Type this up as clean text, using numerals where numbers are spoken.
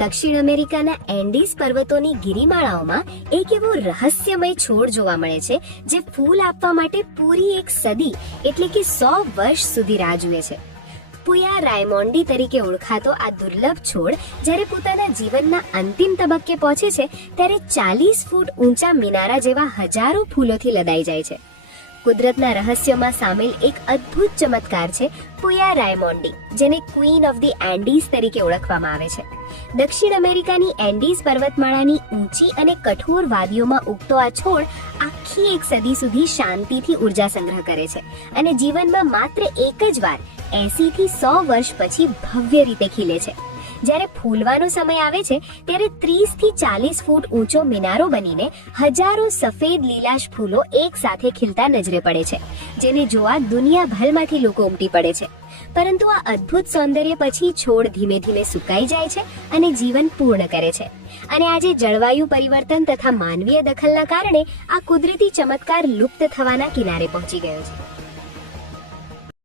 દક્ષિણ અમેરિકાના એન્ડીઝ પર્વતોની ગિરિમાળાઓમાં એક એવો રહસ્યમય છોડ જોવા મળે છે જે ફૂલ આપવા માટે પૂરી એક સદી એટલે કે 100 વર્ષ સુધી રાહ જુએ છે. પુયા રાયમોન્ડી તરીકે ઓળખાતો આ દુર્લભ છોડ જ્યારે પોતાના જીવનના અંતિમ તબક્કે પહોંચે છે ત્યારે 40 ફૂટ ઊંચા મિનારા જેવા હજારો ફૂલોથી લદાઈ જાય છે. કુદરતના રહસ્યમાં સામેલ એક અદ્ભુત ચમત્કાર છે પુયા રાયમોન્ડી, જેને ક્વીન ઓફ ધી એન્ડીઝ તરીકે ઓળખવામાં આવે છે. દક્ષિણ અમેરિકાની એન્ડીઝ પર્વતમાળાની ઊંચી અને કઠોર વાદીઓમાં ઉગતો આ છોડ આખી એક સદી સુધી શાંતિથી ઉર્જા સંગ્રહ કરે છે અને જીવનમાં માત્ર એક જ વાર 80 થી 100 વર્ષ પછી ભવ્ય રીતે ખીલે છે. જ્યારે ફૂલવાનો સમય આવે છે ત્યારે 30 થી 40 ફૂટ ઊંચો મિનારો બનીને હજારો સફેદ લીલાશ ફૂલો એક સાથે ખીલતા નજરે પડે છે, જેને જોવા દુનિયાભરમાંથી લોકો ઉમટી પડે છે. પરંતુ આ અદ્ભુત સૌંદર્ય પછી છોડ ધીમે ધીમે સુકાઈ જાય છે અને જીવન પૂર્ણ કરે છે. અને આજે જળવાયુ પરિવર્તન તથા માનવીય દખલના કારણે આ કુદરતી ચમત્કાર લુપ્ત થવાના કિનારે પહોંચી ગયો છે.